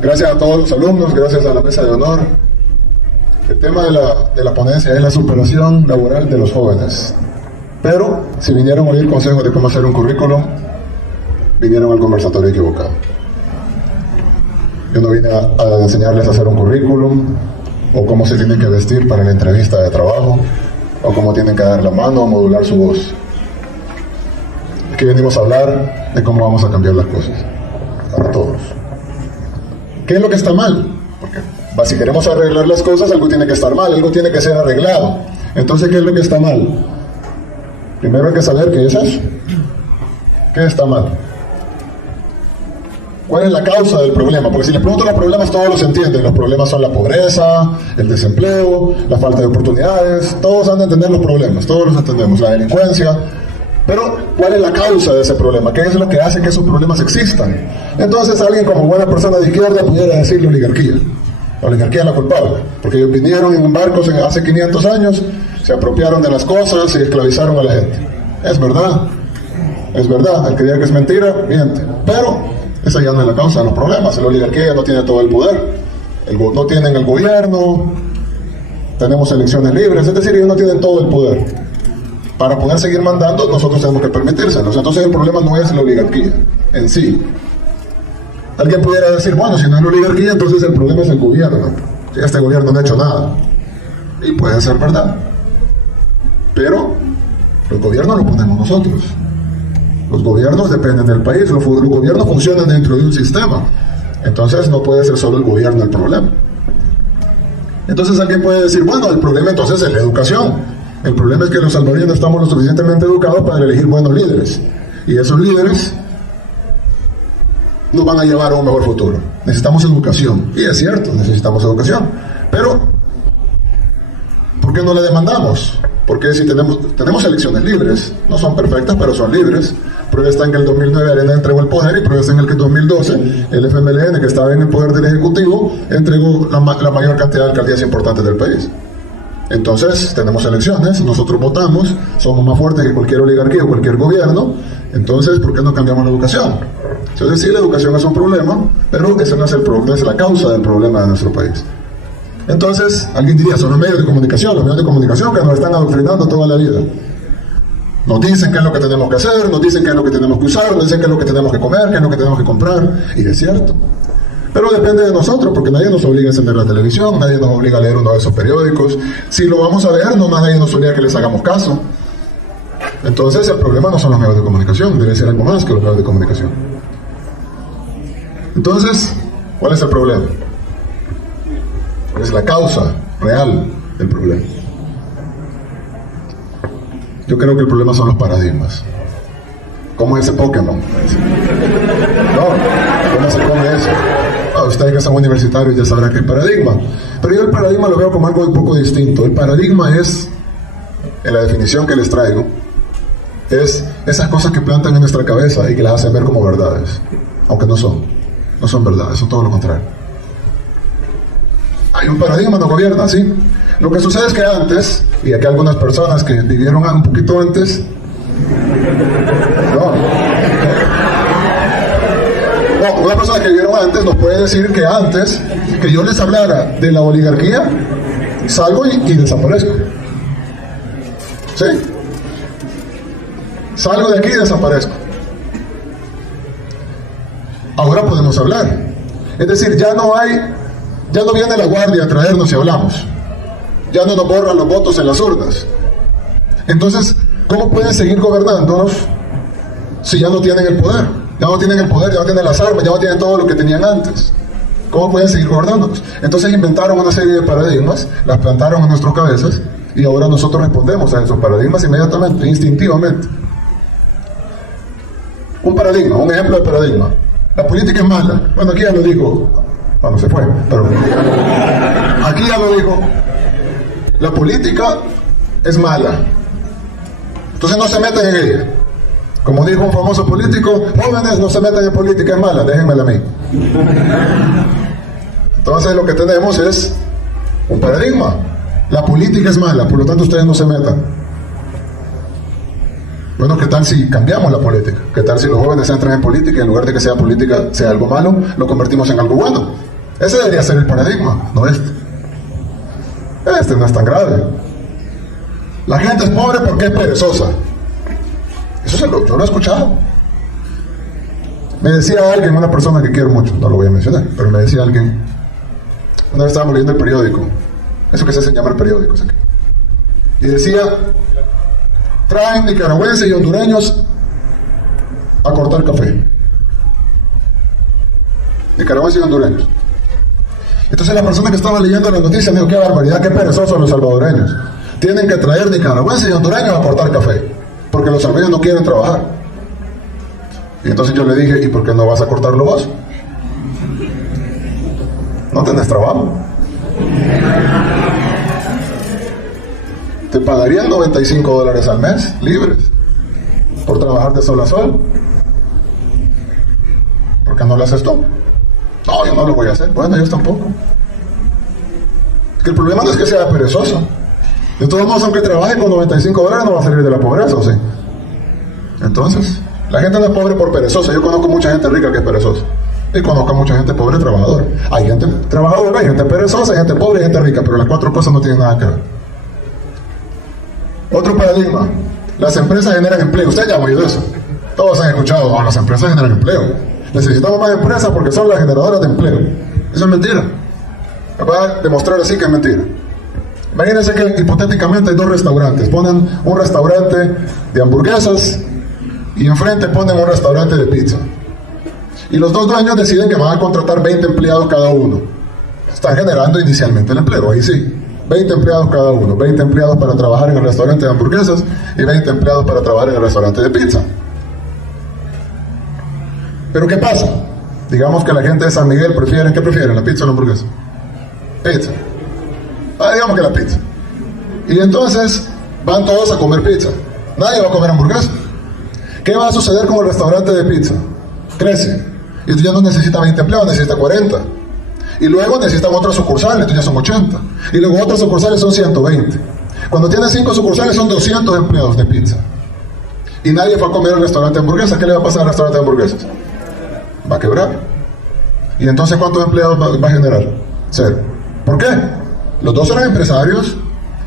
Gracias a todos los alumnos, gracias a la mesa de honor. El tema de la ponencia es la superación laboral de los jóvenes. Pero si vinieron a oír consejos de cómo hacer un currículum, vinieron al conversatorio equivocado. Yo no vine a enseñarles a hacer un currículum, o cómo se tienen que vestir para la entrevista de trabajo, o cómo tienen que dar la mano o modular su voz. Aquí venimos a hablar de cómo vamos a cambiar las cosas para todos. ¿Qué es lo que está mal? Porque si queremos arreglar las cosas, algo tiene que estar mal, algo tiene que ser arreglado. Entonces, ¿qué es lo que está mal? Primero hay que saber qué es eso. ¿Qué está mal? ¿Cuál es la causa del problema? Porque si les pregunto los problemas, todos los entienden. Los problemas son la pobreza, el desempleo, la falta de oportunidades. Todos han de entender los problemas, todos los entendemos. La delincuencia. Pero, ¿cuál es la causa de ese problema? ¿Qué es lo que hace que esos problemas existan? Entonces, alguien como buena persona de izquierda pudiera decir la oligarquía. La oligarquía es la culpable. Porque ellos vinieron en barcos hace 500 años, se apropiaron de las cosas y esclavizaron a la gente. Es verdad. Es verdad. El que diga que es mentira, miente. Pero esa ya no es la causa de los problemas. La oligarquía ya no tiene todo el poder. No tienen el gobierno, tenemos elecciones libres, es decir, ellos no tienen todo el poder. Para poder seguir mandando, nosotros tenemos que permitírselos. Entonces el problema no es la oligarquía en sí. Alguien pudiera decir, bueno, si no es la oligarquía, entonces el problema es el gobierno. Si este gobierno no ha hecho nada. Y puede ser verdad. Pero los gobiernos los ponemos nosotros. Los gobiernos dependen del país. Los gobiernos funcionan dentro de un sistema. Entonces no puede ser solo el gobierno el problema. Entonces alguien puede decir, bueno, el problema entonces es la educación. El problema es que los salvadoreños estamos lo suficientemente educados para elegir buenos líderes. Y esos líderes nos van a llevar a un mejor futuro. Necesitamos educación. Y es cierto, necesitamos educación. Pero, ¿por qué no la demandamos? Porque si tenemos elecciones libres, no son perfectas, pero son libres. Prueba está en que el 2009 Arena entregó el poder, y prueba está en el que en 2012 el FMLN, que estaba en el poder del Ejecutivo, entregó la mayor cantidad de alcaldías importantes del país. Entonces, tenemos elecciones, nosotros votamos, somos más fuertes que cualquier oligarquía o cualquier gobierno. Entonces, ¿por qué no cambiamos la educación? Entonces, sí, la educación es un problema, pero ese no es la causa del problema de nuestro país. Entonces, alguien diría, son los medios de comunicación que nos están adoctrinando toda la vida. Nos dicen qué es lo que tenemos que hacer, nos dicen qué es lo que tenemos que usar, nos dicen qué es lo que tenemos que comer, qué es lo que tenemos que comprar, y es cierto. Pero depende de nosotros, porque nadie nos obliga a encender la televisión, nadie nos obliga a leer uno de esos periódicos. Si lo vamos a ver, nadie nos obliga a que les hagamos caso. Entonces, el problema no son los medios de comunicación, debe ser algo más que los medios de comunicación. Entonces, ¿cuál es el problema? ¿Cuál es la causa real del problema? Yo creo que el problema son los paradigmas. ¿Cómo es ese Pokémon? No, ¿cómo se come eso? Ustedes que son universitarios ya sabrán que es paradigma. Pero yo el paradigma lo veo como algo un poco distinto. El paradigma es, en la definición que les traigo, es esas cosas que plantan en nuestra cabeza y que las hacen ver como verdades. Aunque no son verdades, son todo lo contrario. Hay un paradigma, no gobierna, ¿sí? Lo que sucede es que antes, y aquí algunas personas que vivieron un poquito antes, una persona que vivieron antes nos puede decir que antes que yo les hablara de la oligarquía, salgo y desaparezco. ¿Sí? Salgo de aquí y desaparezco. Ahora podemos hablar. Es decir, ya no viene la guardia a traernos y hablamos. Ya no nos borran los votos en las urnas. Entonces, ¿cómo pueden seguir gobernándonos si ya no tienen el poder? Ya no tienen el poder, ya no tienen las armas, ya no tienen todo lo que tenían antes. ¿Cómo pueden seguir gobernándonos? Entonces inventaron una serie de paradigmas, las plantaron en nuestras cabezas, y ahora nosotros respondemos a esos paradigmas inmediatamente, instintivamente. Un paradigma, un ejemplo de paradigma. La política es mala. Bueno, aquí ya lo dijo. Bueno, se fue, pero aquí ya lo dijo. La política es mala. Entonces no se metan en ella. Como dijo un famoso político, jóvenes, no se metan en política, es mala, déjenmela a mí. Entonces lo que tenemos es un paradigma. La política es mala, por lo tanto ustedes no se metan. Bueno, ¿qué tal si cambiamos la política? ¿Qué tal si los jóvenes entran en política y en lugar de que sea política sea algo malo, lo convertimos en algo bueno? Ese debería ser el paradigma, no este. Este no es tan grave. La gente es pobre porque es perezosa. Eso yo lo he escuchado. Me decía alguien, una persona que quiero mucho, no lo voy a mencionar, pero me decía alguien, una vez estábamos leyendo el periódico, eso que se hace llamar periódicos aquí, y decía, traen nicaragüenses y hondureños a cortar café. Nicaragüenses y hondureños. Entonces la persona que estaba leyendo la noticia me dijo, qué barbaridad, qué perezosos los salvadoreños. Tienen que traer nicaragüenses y hondureños a cortar café, porque los salvadoreños no quieren trabajar. Y entonces yo le dije, ¿y por qué no vas a cortarlo vos? ¿No tenés trabajo? Te pagarían $95 al mes, libres, por trabajar de sol a sol. ¿Por qué no lo haces tú? No, yo no lo voy a hacer. Bueno, ellos tampoco. Es que el problema no es que sea perezoso. De todos modos, aunque trabaje con $95, no va a salir de la pobreza, ¿o sí? Entonces, la gente no es pobre por perezosa. Yo conozco mucha gente rica que es perezosa. Y conozco mucha gente pobre trabajadora. Hay gente trabajadora, hay gente perezosa, hay gente pobre y gente rica, pero las cuatro cosas no tienen nada que ver. Otro paradigma. Las empresas generan empleo. Ustedes ya han oído eso. Todos han escuchado, no, las empresas generan empleo. Necesitamos más empresas porque son las generadoras de empleo. Eso es mentira. Me voy a demostrar así que es mentira. Imagínense que hipotéticamente hay dos restaurantes. Ponen un restaurante de hamburguesas y enfrente ponen un restaurante de pizza. Y los dos dueños deciden que van a contratar 20 empleados cada uno. Están generando inicialmente el empleo, ahí sí. 20 empleados cada uno. 20 empleados para trabajar en el restaurante de hamburguesas y 20 empleados para trabajar en el restaurante de pizza. Pero ¿qué pasa? Digamos que la gente de San Miguel ¿qué prefieren? ¿La pizza o la hamburguesa? Pizza. Digamos que la pizza. Y entonces van todos a comer pizza. Nadie va a comer hamburguesa. ¿Qué va a suceder con el restaurante de pizza? Crece. Y ya no necesita 20 empleados, necesita 40. Y luego necesitan otras sucursales, entonces ya son 80. Y luego otras sucursales son 120. Cuando tiene 5 sucursales son 200 empleados de pizza. Y nadie fue a comer al restaurante de hamburguesas. ¿Qué le va a pasar al restaurante de hamburguesas? Va a quebrar. ¿Y entonces cuántos empleados va a generar? 0. ¿Por qué? Los dos eran empresarios,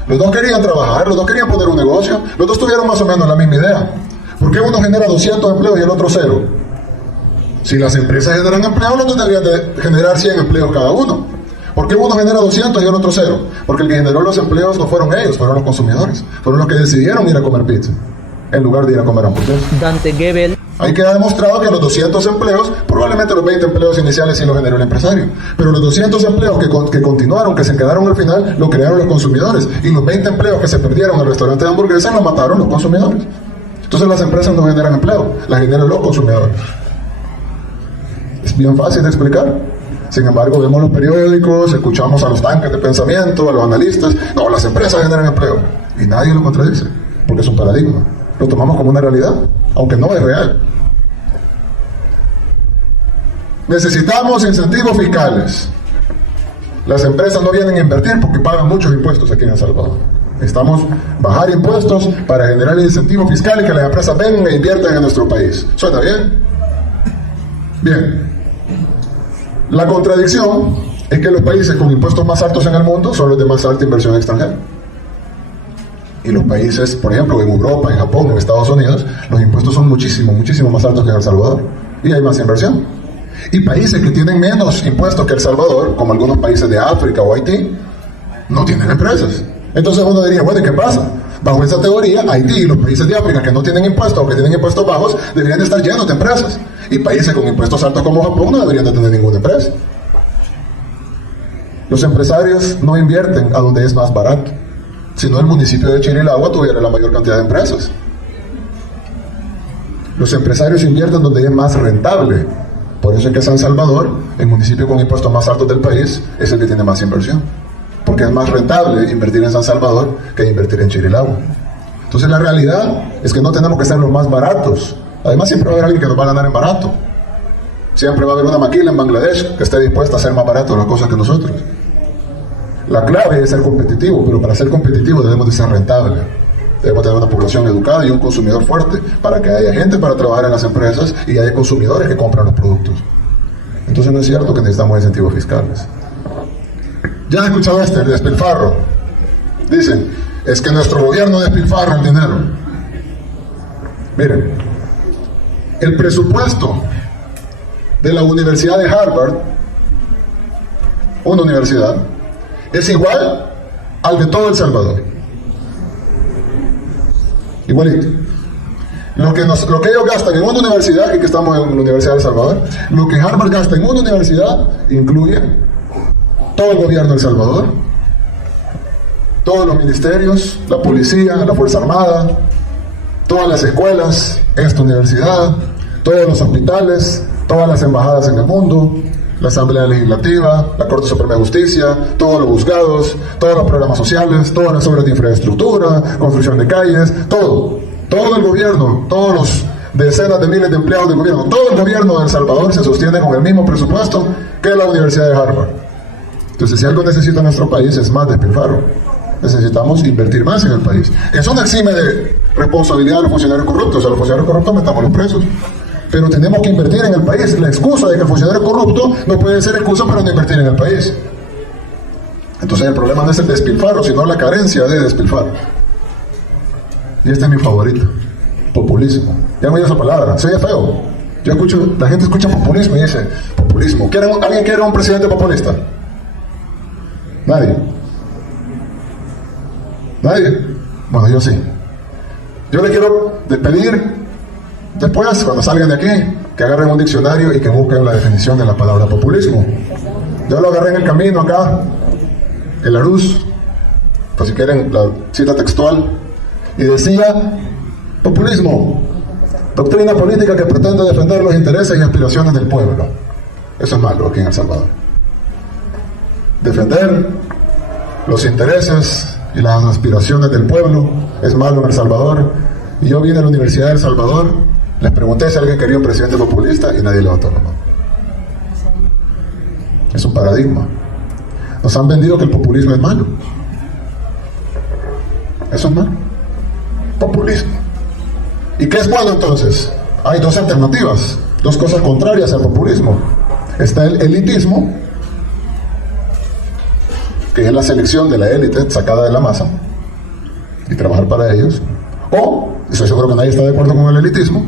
los dos querían trabajar, los dos querían poner un negocio, los dos tuvieron más o menos la misma idea. ¿Por qué uno genera 200 empleos y el otro 0? Si las empresas generan empleos, los dos deberían de generar 100 empleos cada uno. ¿Por qué uno genera 200 y el otro 0? Porque el que generó los empleos no fueron ellos, fueron los consumidores. Fueron los que decidieron ir a comer pizza, en lugar de ir a comer hamburguesas. Dante Gebel. Ahí queda demostrado que los 200 empleos, probablemente los 20 empleos iniciales sí los generó el empresario. Pero los 200 empleos que continuaron, que se quedaron al final, lo crearon los consumidores. Y los 20 empleos que se perdieron en el restaurante de hamburguesas los mataron los consumidores. Entonces las empresas no generan empleo, las generan los consumidores. Es bien fácil de explicar. Sin embargo, vemos los periódicos, escuchamos a los tanques de pensamiento, a los analistas. No, las empresas generan empleo. Y nadie lo contradice, porque es un paradigma. Lo tomamos como una realidad, aunque no es real. Necesitamos incentivos fiscales. Las empresas no vienen a invertir porque pagan muchos impuestos aquí en El Salvador. Necesitamos bajar impuestos para generar incentivos fiscales y que las empresas vengan e inviertan en nuestro país. ¿Suena bien? Bien. La contradicción es que los países con impuestos más altos en el mundo son los de más alta inversión extranjera. Y los países, por ejemplo, en Europa, en Japón, en Estados Unidos, los impuestos son muchísimo más altos que en El Salvador. Y hay más inversión. Y países que tienen menos impuestos que El Salvador, como algunos países de África o Haití, no tienen empresas. Entonces uno diría, bueno, ¿y qué pasa? Bajo esa teoría, Haití y los países de África que no tienen impuestos o que tienen impuestos bajos, deberían de estar llenos de empresas. Y países con impuestos altos como Japón no deberían de tener ninguna empresa. Los empresarios no invierten a donde es más barato. Si no, el municipio de Chirilagua tuviera la mayor cantidad de empresas. Los empresarios invierten donde es más rentable. Por eso es que San Salvador, el municipio con impuestos más altos del país, es el que tiene más inversión. Porque es más rentable invertir en San Salvador que invertir en Chirilagua. Entonces la realidad es que no tenemos que ser los más baratos. Además siempre va a haber alguien que nos va a ganar en barato. Siempre va a haber una maquila en Bangladesh que esté dispuesta a hacer más barato las cosas que nosotros. La clave es ser competitivo, pero para ser competitivo debemos de ser rentable. Debemos tener una población educada y un consumidor fuerte para que haya gente para trabajar en las empresas y haya consumidores que compran los productos. Entonces no es cierto que necesitamos incentivos fiscales. Ya han escuchado el despilfarro. Dicen, es que nuestro gobierno despilfarra el dinero. Miren, el presupuesto de la Universidad de Harvard, una universidad, es igual al de todo El Salvador. Igualito. Lo que ellos gastan en una universidad, y que estamos en la Universidad de El Salvador, lo que Harvard gasta en una universidad incluye todo el gobierno de El Salvador, todos los ministerios, la policía, la Fuerza Armada, todas las escuelas, esta universidad, todos los hospitales, todas las embajadas en el mundo, la Asamblea Legislativa, la Corte Suprema de Justicia, todos los juzgados, todos los programas sociales, todas las obras de infraestructura, construcción de calles, todo el gobierno, todos los decenas de miles de empleados del gobierno, todo el gobierno de El Salvador se sostiene con el mismo presupuesto que la Universidad de Harvard. Entonces, si algo necesita nuestro país es más despilfarro. Necesitamos invertir más en el país. Eso no exime de responsabilidad a los funcionarios corruptos. A los funcionarios corruptos metamos los presos. Pero tenemos que invertir en el país. La excusa de que el funcionario es corrupto no puede ser excusa para no invertir en el país. Entonces el problema no es el despilfarro, sino la carencia de despilfarro. Y este es mi favorito: populismo. Ya me oí esa palabra, se oye feo. Yo escucho, la gente escucha populismo y dice, populismo. ¿Alguien quiere un presidente populista? Nadie. ¿Nadie? Bueno, yo sí. Yo le quiero pedir, después, cuando salgan de aquí, que agarren un diccionario y que busquen la definición de la palabra populismo. Yo lo agarré en el camino acá, en la luz, por si quieren la cita textual, y decía: populismo, doctrina política que pretende defender los intereses y aspiraciones del pueblo. Eso es malo aquí en El Salvador. Defender los intereses y las aspiraciones del pueblo es malo en El Salvador. Y yo vine a la Universidad de El Salvador, les pregunté si alguien quería un presidente populista y nadie levantó la mano. Es un paradigma. Nos han vendido que el populismo es malo. Eso es malo. Populismo. ¿Y qué es bueno entonces? Hay dos alternativas, dos cosas contrarias al populismo. Está el elitismo, que es la selección de la élite sacada de la masa y trabajar para ellos, o, estoy seguro que nadie está de acuerdo con el elitismo,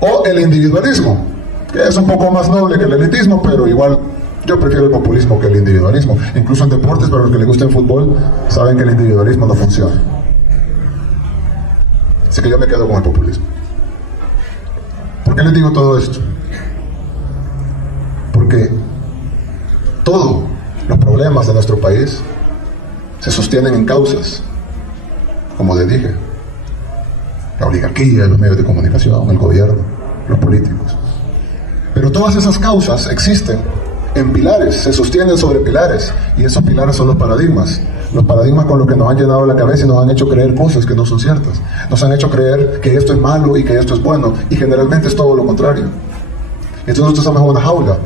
o el individualismo, que es un poco más noble que el elitismo, pero igual yo prefiero el populismo que el individualismo. Incluso en deportes, para los que les gusta el fútbol, saben que el individualismo no funciona. Así que yo me quedo con el populismo. ¿Por qué les digo todo esto? Porque todos los problemas de nuestro país se sostienen en causas, como les dije: la oligarquía, los medios de comunicación, el gobierno, los políticos. Pero todas esas causas existen en pilares, se sostienen sobre pilares, y esos pilares son los paradigmas con los que nos han llenado la cabeza y nos han hecho creer cosas que no son ciertas. Nos han hecho creer que esto es malo y que esto es bueno, y generalmente es todo lo contrario. Entonces nosotros estamos en una jaula.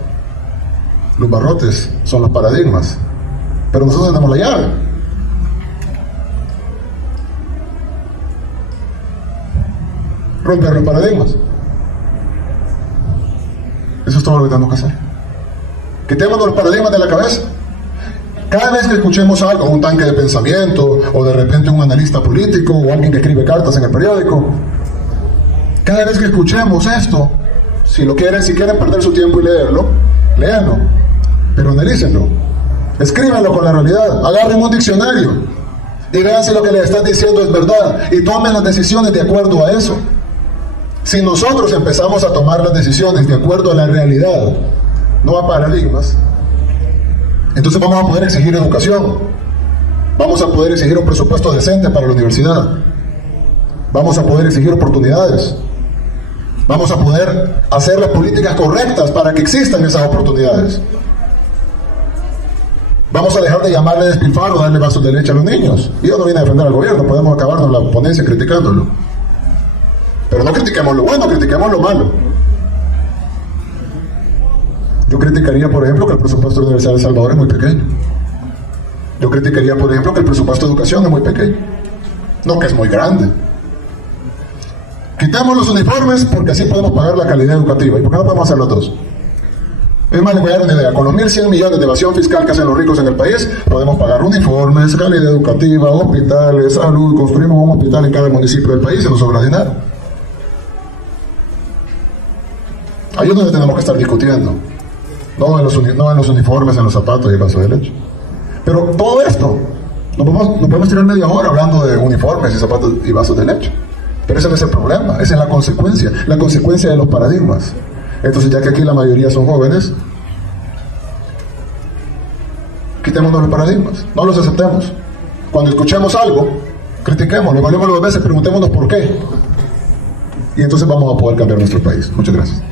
Los barrotes son los paradigmas, pero nosotros tenemos la llave. Romper los paradigmas. Eso es todo lo que tenemos que hacer. Quitémonos los paradigmas de la cabeza. Cada vez que escuchemos algo, un tanque de pensamiento, o de repente un analista político, o alguien que escribe cartas en el periódico, cada vez que escuchemos esto, si quieren perder su tiempo y leerlo, léanlo, pero analícenlo, escríbanlo con la realidad, agarren un diccionario y vean si lo que les están diciendo es verdad, y tomen las decisiones de acuerdo a eso. Si nosotros empezamos a tomar las decisiones de acuerdo a la realidad, no a paradigmas, entonces vamos a poder exigir educación, vamos a poder exigir un presupuesto decente para la universidad, vamos a poder exigir oportunidades, vamos a poder hacer las políticas correctas para que existan esas oportunidades. Vamos a dejar de llamarle despilfarro, darle vasos de leche a los niños. Y yo no vine a defender al gobierno, podemos acabarnos la ponencia criticándolo. Pero no critiquemos lo bueno, critiquemos lo malo. Yo criticaría, por ejemplo, que el presupuesto de la Universidad de El Salvador es muy pequeño. Yo criticaría, por ejemplo, que el presupuesto de educación es muy pequeño. no que es muy grande. Quitemos los uniformes porque así podemos pagar la calidad educativa. ¿Y por qué no podemos hacer los dos? Es más, les voy a dar una idea. Con los 1.100 millones de evasión fiscal que hacen los ricos en el país, podemos pagar uniformes, calidad educativa, hospitales, salud. Construimos un hospital en cada municipio del país y nos sobra dinero. Ahí es donde tenemos que estar discutiendo. No en los uniformes, en los zapatos y el vaso de leche. Pero todo esto, no podemos tirar media hora hablando de uniformes y zapatos y vasos de leche. Pero ese no es el problema, esa es la consecuencia de los paradigmas. Entonces, ya que aquí la mayoría son jóvenes, quitémonos los paradigmas, no los aceptemos. Cuando escuchemos algo, critiquémoslo, evaluémoslo 2 veces, preguntémonos por qué. Y entonces vamos a poder cambiar nuestro país. Muchas gracias.